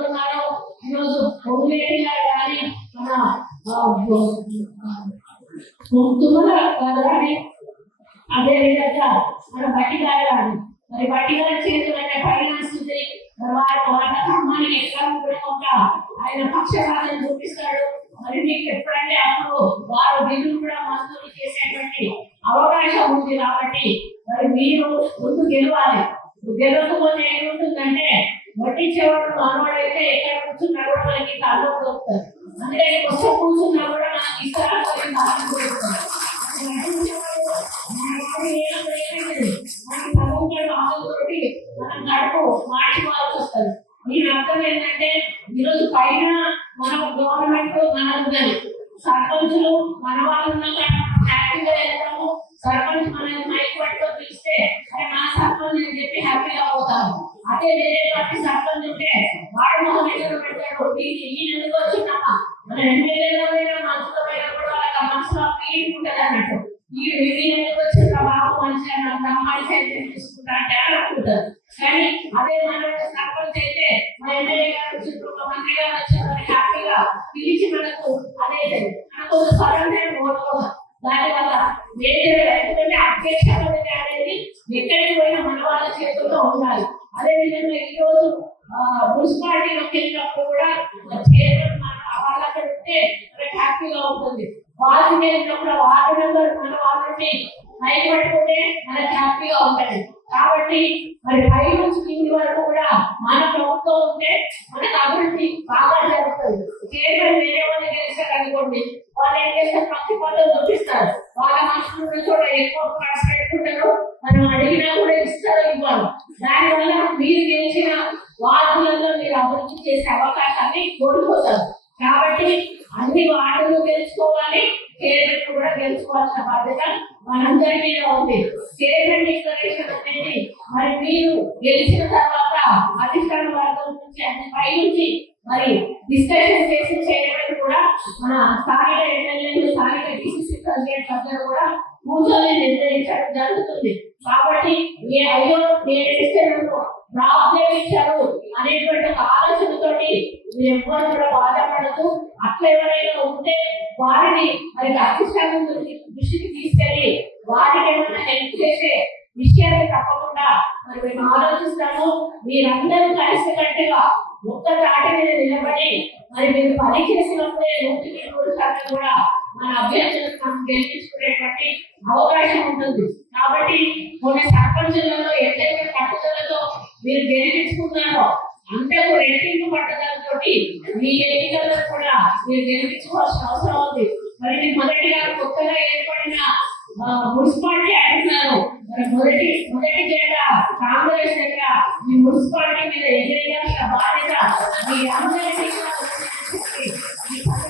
ఉన్నారో ఈరోజు పొంగులేటి గారు కానీ మన తుమ్మల గారు కానీ అదేవిధంగా మన బట్టి గారు కానీ మరి బట్టి గారి చేతులనే ఫైనాన్స్ ఉంది. వాళ్ళ కుటుంబానికి ఎక్కడ కూడా ఆయన పక్షపాతం చూపిస్తాడు. మరి మీకు ఎప్పుడంటే అప్పుడు వారు బిల్లు కూడా మంజూరు చేసేటువంటి అవకాశం ఉంది. కాబట్టి మరి మీరు ముందు గెలవాలి. గెలవకపోతే ఏముంటుందంటే వడ్డించేవాడు మానవాడైతే ఎక్కడ కూర్చున్నా కూడా మనకి కాళ్ళు దొరుకుతారు. అంటే కొంచెం కూర్చున్నా కూడా మనకి ఇస్తారని కాళ్ళు దొరుకుతారు. మనం గడుపు మార్చుకోవాల్సి వస్తుంది. దీని అర్థం ఏంటంటే ఈరోజు పైన మన గవర్నమెంట్ మన సర్పంచులు మన వాళ్ళు ఉన్నాక హ్యాపీగా వెళ్తాము. సర్పంచ్ మన మైక్ పట్టుతో పిలిస్తే అరే నా సర్పంచ్ అని చెప్పి హ్యాపీగా అవుతాము. అదే వేరే పార్టీ సర్పంచ్ ఉంటే వాడు మొహం ఎక్కడ పెడతాడు, ఈయన ఎందుకు వచ్చిందమ్మా మన ఎమ్మెల్యేలో మనసులో కూడా వాళ్ళకి మనసులో ఫీలింగ్ ఉంటుంది అన్నట్టు. ఈయన ఎందుకు వచ్చిన బాబు మంచిగా మనిషి అయితే తీసుకుంటా అంటే అనుకుంటారు. కానీ అదే మన సర్పంచ్ అయితే మా ఎమ్మెల్యే గారు వచ్చిండ్రు, ఒక మంత్రి గారు వచ్చిండ్రు హ్యాపీగా పిలిచి మనకు అనేది మనకు స్వతంత్రం కోరుకోవాలి. దానివల్ల ఎందుకంటే అధ్యక్ష పదవి అనేది ఎక్కడికి పోయినా మన వాళ్ళ చేతుల్లో ఉండాలి. అదే విధంగా ఈ రోజు మున్సిపాలిటీలోకి వెళ్ళినప్పుడు కూడా చైర్మన్ వాళ్ళు అక్కడ ఉంటే హ్యాపీగా ఉంటుంది. వార్డు వెళ్ళినప్పుడు వార్డు మెంబర్ మన వాళ్ళని మైక్ పట్టుకుంటే మనకు హ్యాపీగా ఉంటుంది. కాబట్టి మరి పై నుంచి కింది వరకు కూడా మన ప్రభుత్వం ఉంటే మనకు అభివృద్ధి బాగా జరుగుతుంది. చైర్మన్ వేరే వాళ్ళు గెలిచారు అనుకోండి, వాళ్ళు ఏం చేస్తారు పక్షపాతం చూపిస్తారు. వాళ్ళ మనసులో చోట ఎక్కువ ఖర్చు పెట్టుకుంటారు, మనం అడిగినా కూడా ఇస్తారు ఇవ్వాలి. దానివల్ల మీరు గెలిచిన వార్డులలో మీరు అభివృద్ధి చేసే అవకాశాన్ని కోల్పోతారు. కాబట్టి అన్ని వార్డులు గెలుచుకోవాలి, చైర్మన్ కూడా గెలుచుకోవాల్సిన బాధ్యత మనందరి మీద ఉంది. చైర్మన్ డిక్లరేషన్ అనేది మరి మీరు గెలిచిన తర్వాత అధిష్టాన వర్గం నుంచి అన్ని పై నుంచి మరి డిస్కషన్ చేసి చైర్మన్ కూడా మన స్థానిక ఎమ్మెల్యేలు స్థానిక డిసిసి ప్రెసిడెంట్ అందరూ కూడా కూర్చొని నిర్ణయించడం జరుగుతుంది. కాబట్టి అయ్యో ప్రాబ్లం ఇచ్చారు అనేటువంటి ఒక ఆలోచనతోటి మీరు ఎవ్వరు కూడా బాధపడదు. అట్లా ఎవరైనా ఉంటే వారిని మరి అధిష్టానం దృష్టికి తీసుకెళ్ళి వారికి ఏమైనా హెల్ప్ చేసే విషయాన్ని తప్పకుండా మరి మేము ఆలోచిస్తాము. మీరందరూ కలిసికట్టుగా ఒక్క తాటి మీద నిలబడి మరి మీరు పని చేసినప్పుడే 100% కూడా మన అభ్యర్థులను మనం గెలిపించుకునేటువంటి అవకాశం ఉంటుంది. కాబట్టి కొన్ని సర్పంచులలో ఎంతైతే పట్టుదలతో మీరు గెలిపించుకున్నారో అంతకు రెట్టింపు పట్టుదలతో మీ ఎన్నికల్లో కూడా మీరు గెలిపించుకోవాల్సిన అవసరం ఉంది. మరి మొదటిగా కొత్తగా ఏర్పడిన మున్సిపాలిటీ అంటున్నారు. మొదటి జెండా కాంగ్రెస్ జెండా మీ మున్సిపాలిటీ మీద ఎగిరేయాల్సిన బాధ్యత మీ అందరికీ